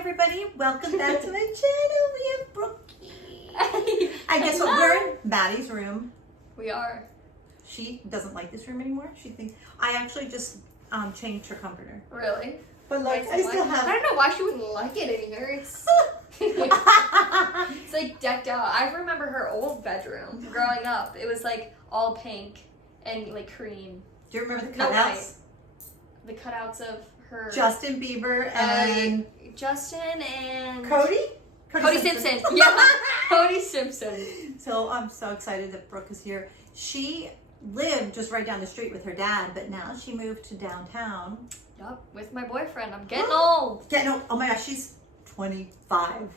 everybody, welcome back to my channel. We have Brookie. And guess what? We're in Maddie's room. We are. She doesn't like this room anymore. She thinks I actually just changed her comforter. Really? But like I still have. I don't know why she wouldn't like it in here. It's like decked out. I remember her old bedroom growing up. It was like all pink and like cream. Do you remember the No, cutouts? The cutouts of her. Justin Bieber and Justin and Cody Simpson. Yeah, Cody Simpson. So I'm so excited that Brooke is here. She lived just right down the street with her dad, but now she moved to downtown. Yup, with my boyfriend. I'm getting old. Oh my gosh, she's 25.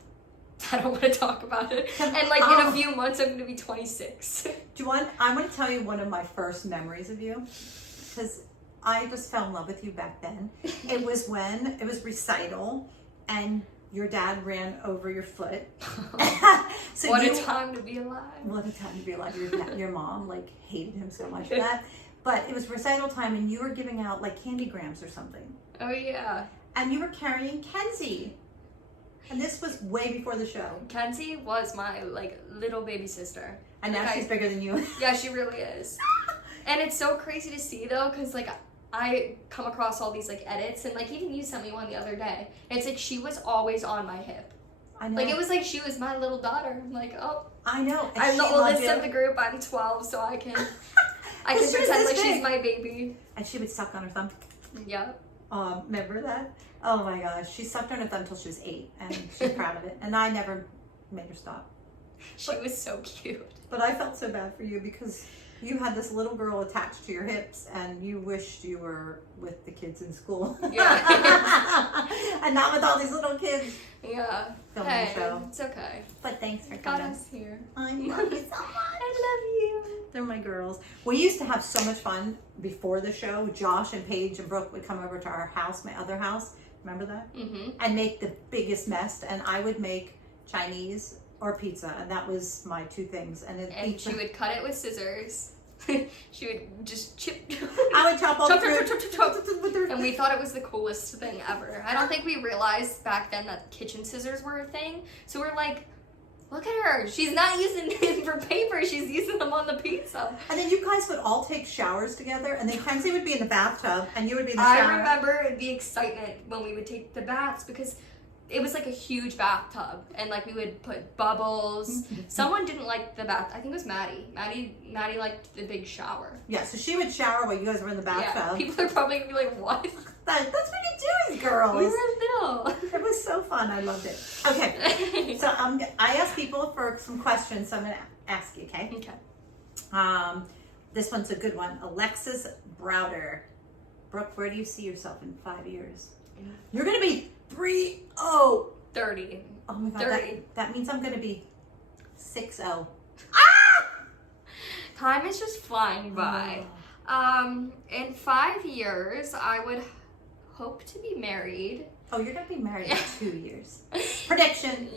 I don't want to talk about it. And like in a few months, I'm going to be 26. I want to tell you one of my first memories of you, because I just fell in love with you back then. It was when it was recital and your dad ran over your foot. So what a time to be alive. What a time to be alive. Your mom like hated him so much for that. But it was recital time and you were giving out like candy grams or something. Oh yeah. And you were carrying Kenzie. And this was way before the show. Kenzie was my like little baby sister. And now she's bigger than you. Yeah, she really is. And it's so crazy to see though, because like I come across all these like edits and like even you sent me one the other day. And it's like she was always on my hip. I know. Like it was like she was my little daughter. I'm like, oh. I know. And I'm the oldest of the group. I'm 12, so I can pretend like she's my baby. And she would suck on her thumb. Yeah. Remember that? Oh my gosh. She sucked on her thumb until she was 8 and she's proud of it. And I never made her stop. She was so cute. But I felt so bad for you because you had this little girl attached to your hips and you wished you were with the kids in school. Yeah. And not with all these little kids. Yeah. Filming Hey, the show. it's okay. But thanks for Got coming. us here. I love you so much. I love you. They're my girls. We used to have so much fun before the show. Josh and Paige and Brooke would come over to our house, my other house. Remember that? Mm-hmm. And make the biggest mess. And I would make Chinese or pizza. And that was my two things. And she would cut it with scissors. She would just chip. I would chop all the fruit. Chop. And we thought it was the coolest thing ever. I don't think we realized back then that kitchen scissors were a thing. So we're like, look at her. She's not using them for paper. She's using them on the pizza. And then you guys would all take showers together. And then Kenzie would be in the bathtub and you would be in the shower. I remember the excitement when we would take the baths because it was like a huge bathtub and like we would put bubbles. Someone didn't like the bath. I think it was Maddie. Maddie liked the big shower. Yeah, so she would shower while you guys were in the bathtub. Yeah, people are probably gonna be like, what? That's what you do as girls. We were little. It was so fun. I loved it. Okay, so I asked people for some questions, so I'm gonna ask you, okay? Okay. This one's a good one. Alexis Browder. Brooke, where do you see yourself in 5 years? You're gonna be 30. Oh my god, 30. that means I'm gonna be 60. Time is just flying by. In 5 years, I would hope to be married. Oh, you're gonna be married in 2 years. Prediction.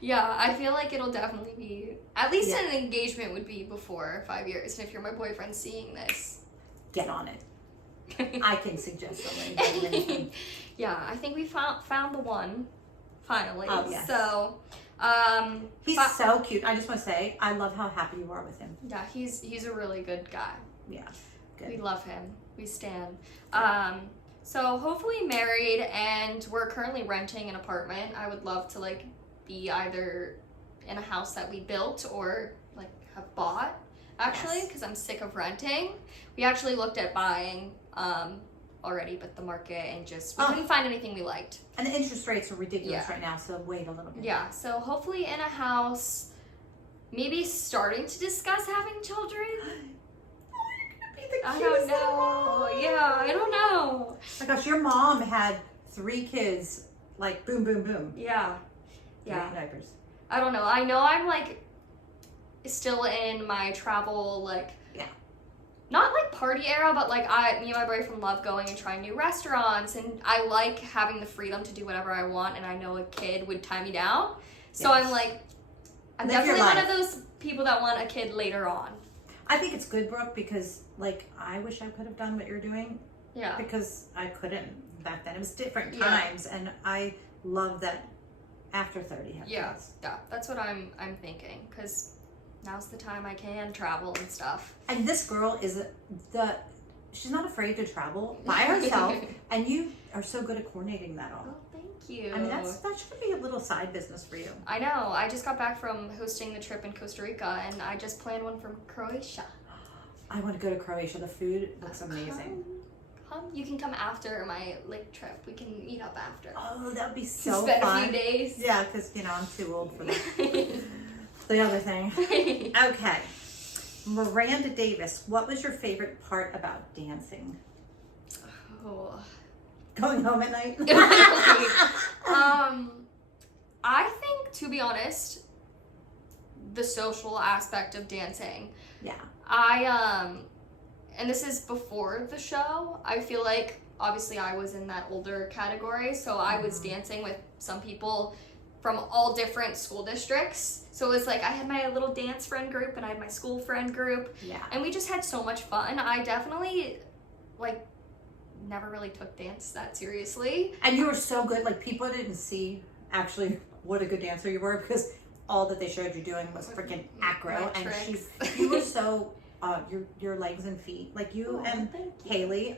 Yeah, I feel like it'll definitely be, at least an engagement would be before 5 years. And if you're my boyfriend seeing this, get on it. I can suggest something. Yeah, I think we found the one, finally. Oh, yes. So, he's so cute. I just want to say, I love how happy you are with him. yeah, he's a really good guy. Yeah, good. We love him. We stan. So hopefully married, and we're currently renting an apartment. I would love to like be either in a house that we built or like have bought, actually, because I'm sick of renting. We actually looked at buying already, but the market and just we couldn't find anything we liked. And the interest rates are ridiculous right now, so wait a little bit. Yeah, so hopefully in a house, maybe starting to discuss having children. I don't know. Yeah, I don't know. Oh my gosh, your mom had 3 kids, like boom, boom, boom. Yeah. Yeah. Diapers. I don't know. I know I'm like still in my travel, like, not like party era, but like me and my boyfriend love going and trying new restaurants, and I like having the freedom to do whatever I want, and I know a kid would tie me down. So I'm like, I'm definitely one of those people that want a kid later on. I think it's good, Brooke, because like I wish I could have done what you're doing. Yeah. Because I couldn't back then. It was different times, and I love that after 30 have Yeah, kids. yeah, that's what I'm thinking, because now's the time I can travel and stuff. And this girl she's not afraid to travel by herself, and you are so good at coordinating that all. Oh, thank you. I mean, that should be a little side business for you. I know. I just got back from hosting the trip in Costa Rica, and I just planned one from Croatia. I want to go to Croatia. The food looks amazing. Come. You can come after my lake trip. We can meet up after. Oh, that would be so Spend fun. a few days. Yeah, because, I'm too old for that. The other thing. Okay. Miranda Davis, what was your favorite part about dancing? Oh. Going home at night? I think, to be honest, the social aspect of dancing. Yeah. And this is before the show, I feel like, obviously I was in that older category, so I was dancing with some people from all different school districts. So it was like I had my little dance friend group and I had my school friend group. Yeah. And we just had so much fun. I definitely, never really took dance that seriously. And you were so good. Like, people didn't see actually what a good dancer you were, because all that they showed you doing was freaking acro. And you were so, your legs and feet. Like, you and Haley.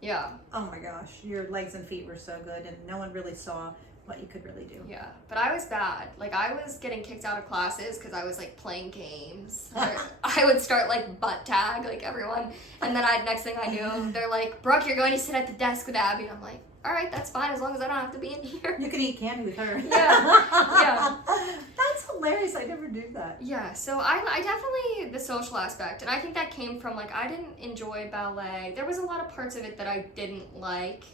Yeah. Oh my gosh. Your legs and feet were so good, and no one really saw what you could really do. Yeah, but I was bad. I was getting kicked out of classes because I was playing games. Or I would start butt tag everyone, and then next thing I knew, they're like, "Brooke, you're going to sit at the desk with Abby," and I'm like, "All right, that's fine as long as I don't have to be in here." You can eat candy with her. Yeah. That's hilarious. I never do that. Yeah, so I definitely, the social aspect, and I think that came from I didn't enjoy ballet. There was a lot of parts of it that I didn't like.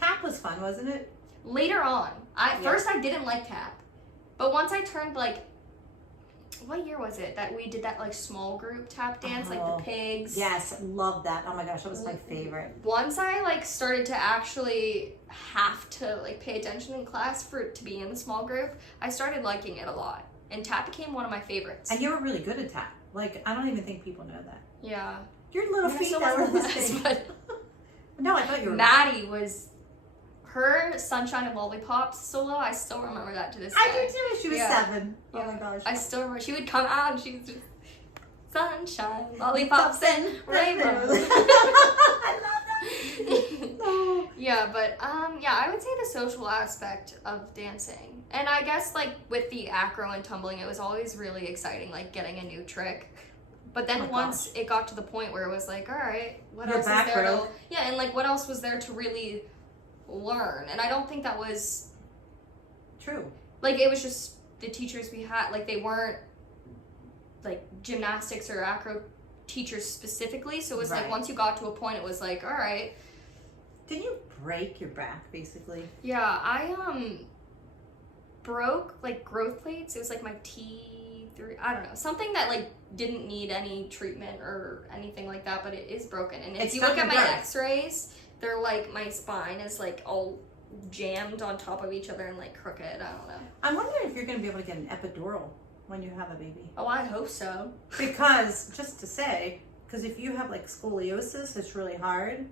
Tap was fun, wasn't it? Later on, first I didn't like tap, but once I turned what year was it that we did that small group tap dance, the pigs? Yes, love that. Oh my gosh, that was my favorite. Once I started to actually have to pay attention in class for it to be in the small group, I started liking it a lot, and tap became one of my favorites. And you were really good at tap. I don't even think people know that. Yeah. Your little feet that were this big. No, I thought you were. Maddie was. Her Sunshine and Lollipops solo, I still remember that to this day. I do too. She was 7. Yeah. Oh my gosh. I still remember. She would come out and she was just, Sunshine, Lollipops, and Rainbows. I love that. Oh. Yeah, but I would say the social aspect of dancing. And I guess with the acro and tumbling, it was always really exciting, getting a new trick. But then once it got to the point where it was all right, what else is there to... Yeah, and what else was there to really learn? And I don't think that was true. It was just the teachers we had, they weren't gymnastics or acro teachers specifically, so it was once you got to a point, it was all right. Didn't you break your back basically? Yeah, I broke growth plates. It was my T3, I don't know, something that didn't need any treatment or anything like that, but it is broken. And if you look at my x-rays, they're my spine is all jammed on top of each other and crooked. I don't know. I'm wondering if you're going to be able to get an epidural when you have a baby. Oh, I hope so. Because, just to say, if you have scoliosis, it's really hard.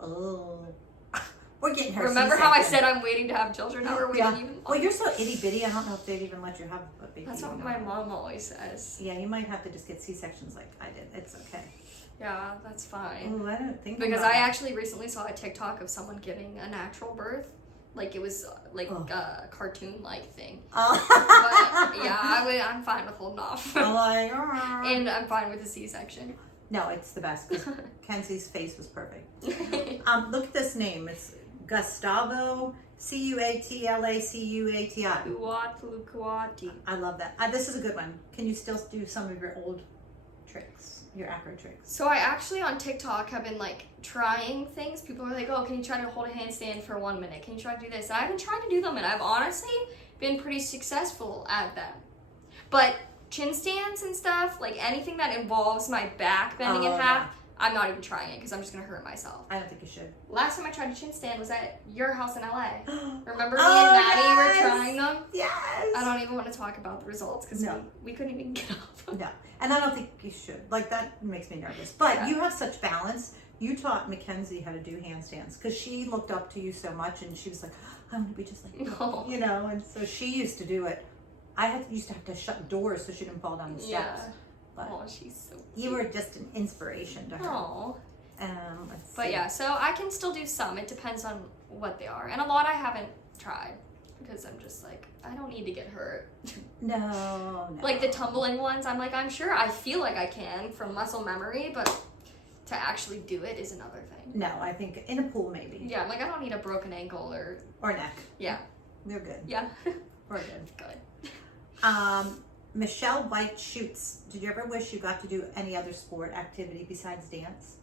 Oh. We're getting her Remember C-section. how I said I'm waiting to have children? Now we're waiting even longer. Well, you're so itty bitty. I don't know if they'd even let you have a baby. That's what my mom always says. Yeah, you might have to just get C-sections like I did. It's okay. Yeah, that's fine. Oh, I don't think because I actually recently saw a TikTok of someone giving a natural birth. It was a cartoon-like thing. Oh. But yeah, I'm fine with holding off. And I'm fine with a C-section. No, it's the best because Kenzie's face was perfect. Look at this name. It's Gustavo Cuatlacuati. I love that. This is a good one. Can you still do some of your old tricks, your acro tricks? So I actually on TikTok have been trying things. People are oh, can you try to hold a handstand for 1 minute? Can you try to do this? And I've been trying to do them, and I've honestly been pretty successful at them. But chin stands and stuff, anything that involves my back bending in half, I'm not even trying it because I'm just gonna hurt myself. I don't think you should. Last time I tried a chin stand was at your house in LA. Remember me and Maddie were trying them? Yes. I don't even want to talk about the results because we couldn't even get up. No, and I don't think you should. That makes me nervous. But you have such balance you taught Mackenzie how to do handstands because she looked up to you so much, and she was like, I want to be just like you, you know. And so she used to do it. Used to have to shut doors so she didn't fall down the steps. But oh, she's so cute. You were just an inspiration to her. Oh. But yeah, so I can still do some. It depends on what they are, and a lot I haven't tried because I'm just like, I don't need to get hurt. No. Like the tumbling ones, I'm like, I'm sure I feel like I can from muscle memory, but to actually do it is another thing. No, I think in a pool maybe. Yeah, I'm like, I don't need a broken ankle or neck. Yeah. They're good. Yeah. We're good. Good. Michelle White shoots. Did you ever wish you got to do any other sport activity besides dance?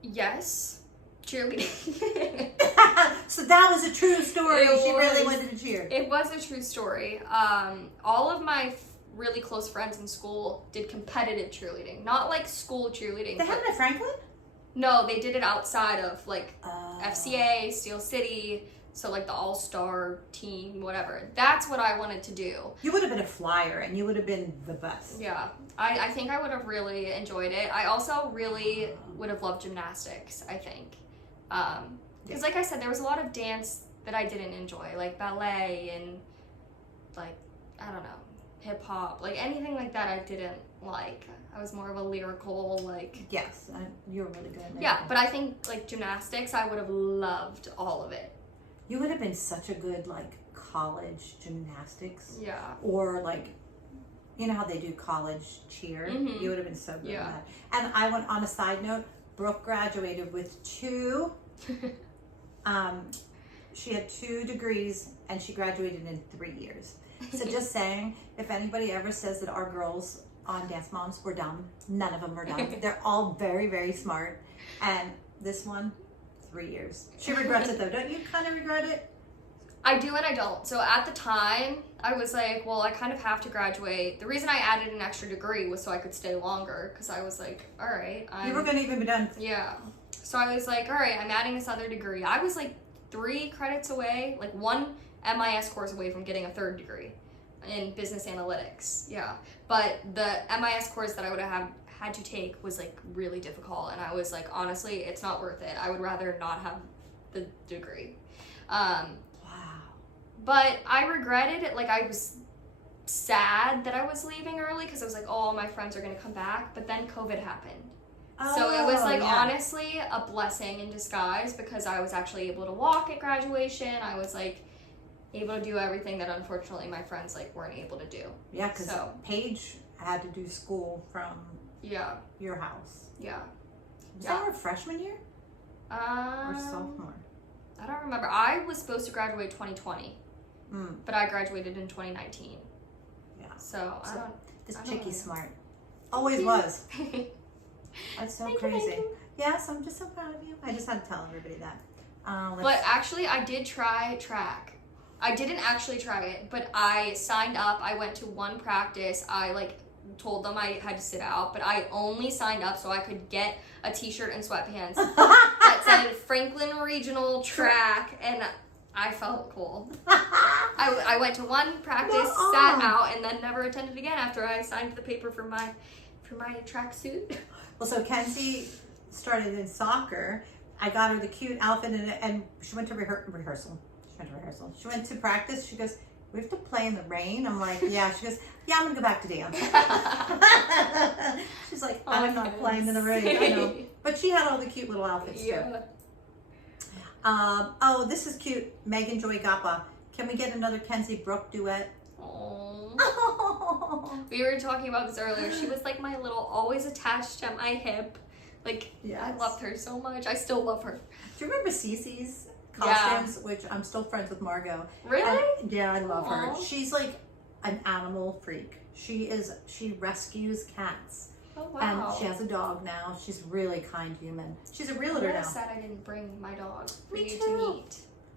Yes. Cheerleading. So that was a true story. She really was. wanted to cheer. It was a true story. All of my really close friends in school did competitive cheerleading. Not like school cheerleading. They had it at Franklin? No, they did it outside of like FCA, Steel City, so like the all-star team, whatever. That's what I wanted to do. You would have been a flyer and you would have been the best. Yeah, I think I would have really enjoyed it. I also really would have loved gymnastics, I think. Because like I said, there was a lot of dance that I didn't enjoy, like ballet and like, I don't know, hip hop, like anything like that I didn't like. I was more of a lyrical, like... Yes, you were really good at it. Yeah, but I think like gymnastics, I would have loved all of it. You would have been such a good like college gymnastics. Yeah. Or like, you know how they do college cheer? Mm-hmm. You would have been so good Yeah. at that. And I went on a side note, Brooke graduated with she had 2 degrees and she graduated in 3 years. So just saying, if anybody ever says that our girls on Dance Moms were dumb, none of them were dumb. They're all very, very smart. And this one, 3 years. She regrets it though. Don't you kind of regret it? I do and I don't. So at the time, I was like, well, I kind of have to graduate. The reason I added an extra degree was so I could stay longer, because I was like, all right. You were going to even be done. Yeah. So I was like, all right, I'm adding this other degree. I was like 3 credits away, like 1 MIS course away from getting a 3rd degree in business analytics. Yeah. But the MIS course that I would have had to take was like really difficult, and I was like, honestly, it's not worth it. I would rather not have the degree. Wow. But I regretted it. Like, I was sad that I was leaving early because I was like, oh, all my friends are going to come back. But then COVID happened. So it was like, honestly, a blessing in disguise, because I was actually able to walk at graduation. I was like able to do everything that unfortunately my friends like weren't able to do. Yeah, because Paige had to do school from your house. Yeah. Was that her freshman year? Or sophomore? I don't remember. I was supposed to graduate 2020, but I graduated in 2019. Yeah. So I don't. This I chicky's don't smart. Always was. That's so Thank crazy. you. Yes, I'm just so proud of you. I just had to tell everybody that. But actually, I did try track. I didn't actually try it, but I signed up. I went to 1 practice. I like told them I had to sit out, but I only signed up so I could get a t-shirt and sweatpants that said Franklin Regional Track, and I felt cool. I went to 1 practice, sat out, and then never attended again after I signed the paper for my track suit. Well, so Kenzie started in soccer. I got her the cute outfit, and she went to rehearsal. She went to practice. She goes, we have to play in the rain. I'm like, yeah. She goes, yeah, I'm going to go back to dance. She's like, I'm not playing in the rain. I know. But she had all the cute little outfits too. Oh, this is cute. Megan Joy Gappa. Can we get another Kenzie Brooke duet? Oh. We were talking about this earlier. She was like my little, always attached at my hip. Like, I loved her so much. I still love her. Do you remember Cece's costumes? Which I'm still friends with Margot. Really? Yeah, I love her. She's like an animal freak. She rescues cats. Oh, wow. And she has a dog now. She's a really kind human. She's a realtor now. I'm sad I didn't bring my dog for Me you too. to meet.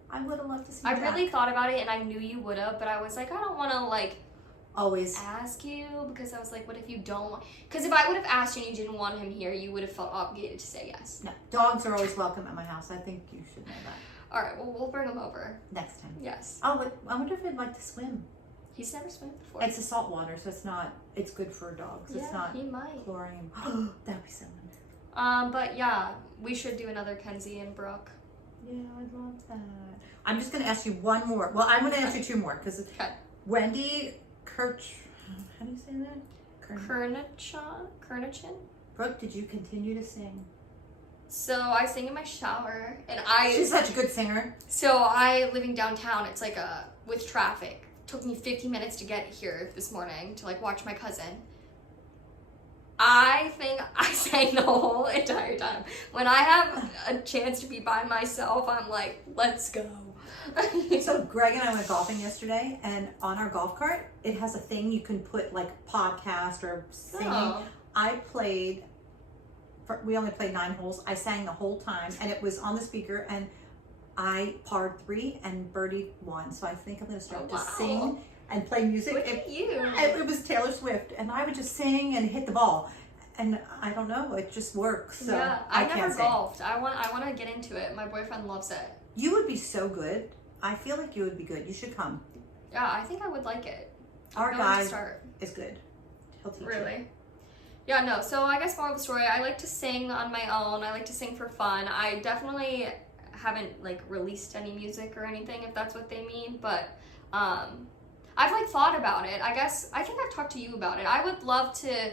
I would have loved to see I Jack. really thought about it, and I knew you would have, but I was like, I don't want to like always ask you, because I was like, what if you don't? Because if I would have asked you and you didn't want him here, you would have felt obligated to say yes. No, dogs are always welcome at my house. I think you should know that. All right, well, we'll bring him over Next time. Yes. Oh, but I wonder if he'd like to swim. He's never swam before. It's a salt water, so it's good for dogs. Yeah, It's not he might. chlorine. That'd be so wonderful. But yeah, we should do another Kenzie and Brooke. Yeah, I love that. I'm just going to ask you one more. Well, I'm going to ask you two more because Okay. Wendy Kirch. How do you say that? Kernachin? Brooke, did you continue to sing? So I sing in my shower, and She's such a good singer. So I living downtown. It's like with traffic. Took me 50 minutes to get here this morning to like watch my cousin. I think I sang the whole entire time. When I have a chance to be by myself, I'm like, let's go. So Greg and I went golfing yesterday, and on our golf cart, it has a thing you can put like podcast or singing. Oh. We only played 9 holes. I sang the whole time, and it was on the speaker, and I parred 3 and birdied 1. So I think I'm going to start to sing and play music. Look at you. It was Taylor Swift, and I would just sing and hit the ball. And I don't know, it just works. So Yeah, I never can't sing. golfed. I want to get into it. My boyfriend loves it. You would be so good. I feel like you would be good. You should come. Yeah, I think I would like it. Our I guy to start. is good. He'll teach you. Really? Yeah, no. So I guess moral of the story, I like to sing on my own. I like to sing for fun. I definitely haven't like released any music or anything, if that's what they mean. But I've like thought about it. I think I've talked to you about it. I would love to.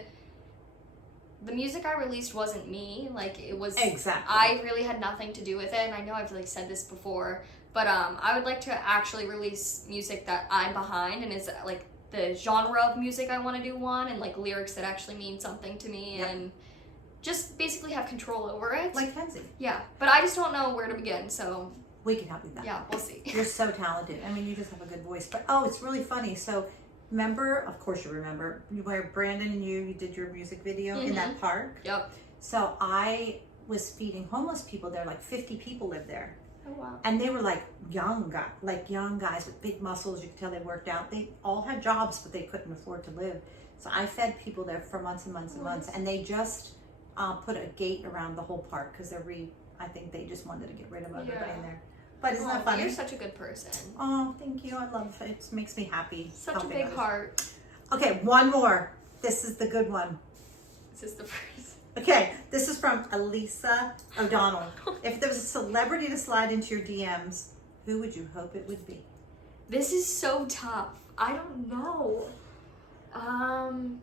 The music I released wasn't me. Like it was. Exactly. I really had nothing to do with it, and I know I've like said this before, but I would like to actually release music that I'm behind and is like the genre of music I want to do one, and like lyrics that actually mean something to me, Yep. and just basically have control over it. Like Kenzie. Yeah, but I just don't know where to begin. So We can help you with that. yeah, we'll see. You're so talented. I mean, you just have a good voice. But it's really funny. So remember, of course you remember, where Brandon and you did your music video in that park. Yep. So I was feeding homeless people there. Like 50 people lived there. Oh wow. And they were like young guys with big muscles. You could tell they worked out. They all had jobs, but they couldn't afford to live. So I fed people there for months and months and months. And they just put a gate around the whole park because I think they just wanted to get rid of everybody in there. But isn't that funny? You're such a good person. Oh, thank you. I love it. It makes me happy. Such a helping big others. heart. Okay, one more. This is the good one. This is the first. Okay, this is from Elisa O'Donnell. If there was a celebrity to slide into your DMs, who would you hope it would be? This is so tough. I don't know.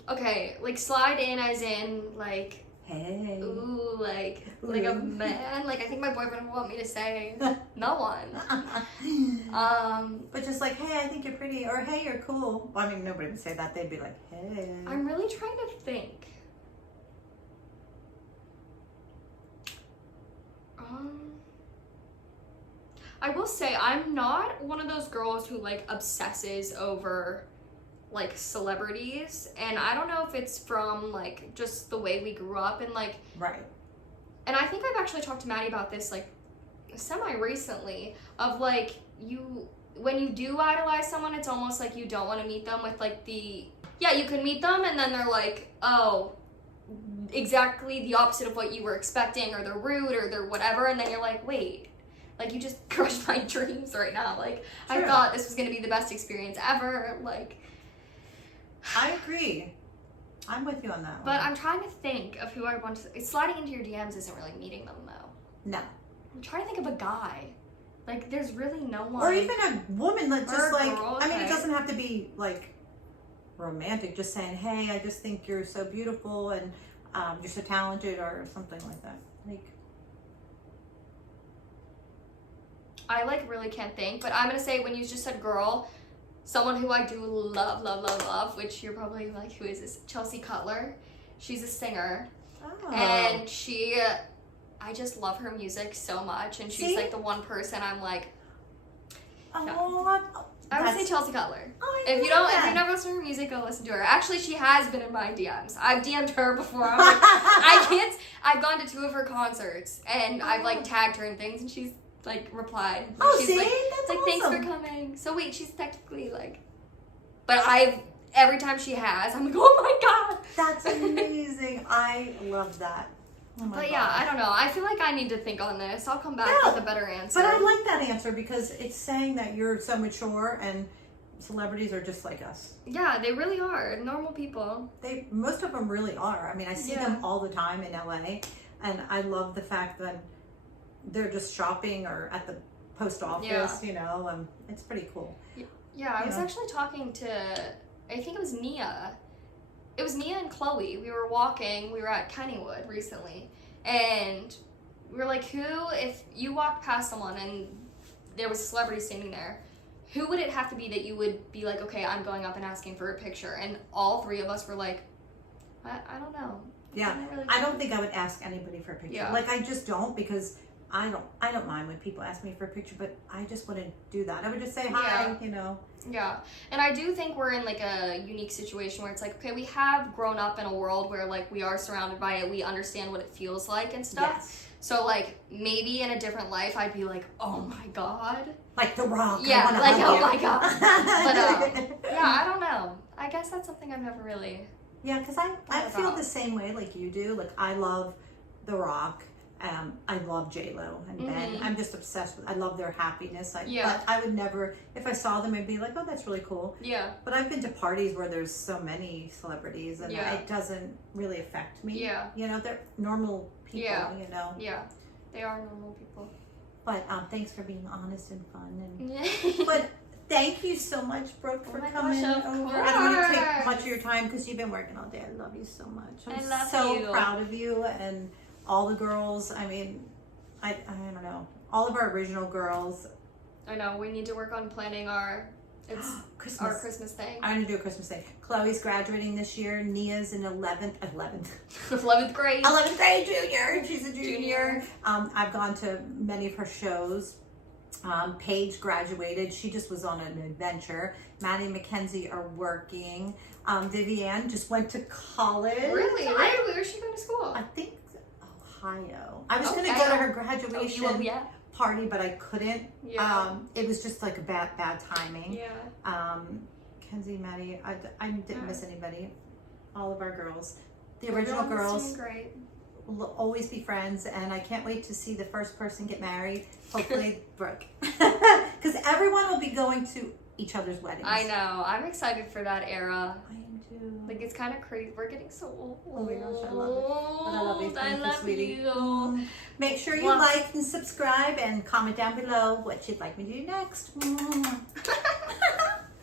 Okay, like slide in as in like, Hey. ooh, like a man. Like I think my boyfriend would want me to say no one. But just like, hey, I think you're pretty, or hey, you're cool. Well, I mean, nobody would say that. They'd be like, hey. I'm really trying to think. I will say I'm not one of those girls who like obsesses over like celebrities, and I don't know if it's from like just the way we grew up and like Right. and I think I've actually talked to Maddie about this like semi recently of like when you do idolize someone, it's almost like you don't want to meet them with like you can meet them and then they're like, oh, exactly the opposite of what you were expecting, or they're rude or they're whatever, and then you're like, wait, like you just crushed my dreams right now. Like True. I thought this was gonna be the best experience ever. Like I agree. I'm with you on that one. but I'm trying to think of who I want to. Sliding into your DMs isn't really meeting them though. No. I'm trying to think of a guy. Like there's really no one. Or even a woman that Or just a like, girl, I mean, okay. it doesn't have to be like romantic, just saying, hey, I just think you're so beautiful and you're so talented, or something like that. Like, I like really can't think, but I'm gonna say when you just said girl, someone who I do love, which you're probably like, who is this? Chelsea Cutler. She's a singer, and I just love her music so much, and she's See? like the one person I'm like, oh, I would say Chelsea Cutler. Oh, If you never listen to her music, go listen to her. Actually, she has been in my DMs. I've DM'd her before. I'm like, I've gone to 2 of her concerts, and I've like tagged her in things, and she's like replied. Oh, she's see? like, That's like, awesome. thanks for coming. So wait, she's technically like, but every time she has, I'm like, oh my god. That's amazing. I love that. Oh my But God. yeah, I don't know. I feel like I need to think on this. I'll come back No, with a better answer. But I like that answer because it's saying that you're so mature and celebrities are just like us. Yeah, they really are normal people. Most of them really are. I mean, I see them all the time in LA, And I love the fact that they're just shopping or at the post office, you know, and it's pretty cool. Yeah, I was actually talking to, I think it was Nia. It was Nia and Chloe. We were walking, we were at Kennywood recently, and we were like, if you walked past someone and there was a celebrity standing there, who would it have to be that you would be like, okay, I'm going up and asking for a picture? And all three of us were like, I don't know. Yeah, I don't think I would ask anybody for a picture. Yeah. Like, I just don't, because I don't mind when people ask me for a picture, but I just wouldn't do that. I would just say hi, you know. Yeah, and I do think we're in like a unique situation where it's like, okay, we have grown up in a world where like we are surrounded by it, we understand what it feels like and stuff. Yes. So like maybe in a different life I'd be like, oh my god, like The Rock. yeah, like oh my god. But yeah, I don't know. I guess that's something I've never really. Yeah, because I feel the same way like you do. Like, I love The Rock. I love J-Lo and Ben. I'm just obsessed with. I love their happiness. But I would never, if I saw them, I'd be like, oh, that's really cool. Yeah. But I've been to parties where there's so many celebrities, and it doesn't really affect me. Yeah. You know, they're normal people. You know. Yeah, they are normal people. But thanks for being honest and fun. And but thank you so much, Brooke, for coming over. I don't want to take much of your time because you've been working all day. I love you so much. I'm so proud of you and all the girls. I mean, I don't know. All of our original girls. I know. We need to work on planning our Christmas thing. I'm going to do a Christmas thing. Chloe's graduating this year. Nia's in 11th grade. 11th grade junior. She's a junior. I've gone to many of her shows. Paige graduated. She just was on an adventure. Maddie and Mackenzie are working. Vivienne just went to college. Really? Where is she going to school? I think Ohio. I was going to go to her graduation party, but I couldn't. Yeah. It was just like a bad timing. Yeah. Kenzie, Maddie, I didn't miss anybody. All of our girls. The original girls. Great. Will always be friends, and I can't wait to see the first person get married. Hopefully, Brooke. Because everyone will be going to each other's weddings. I know. I'm excited for that era. I am too. Like, it's kind of crazy. We're getting so old. Oh my gosh, I love it. But I love you. Thank you, sweetie. You. Make sure you like and subscribe and comment down below what you'd like me to do next.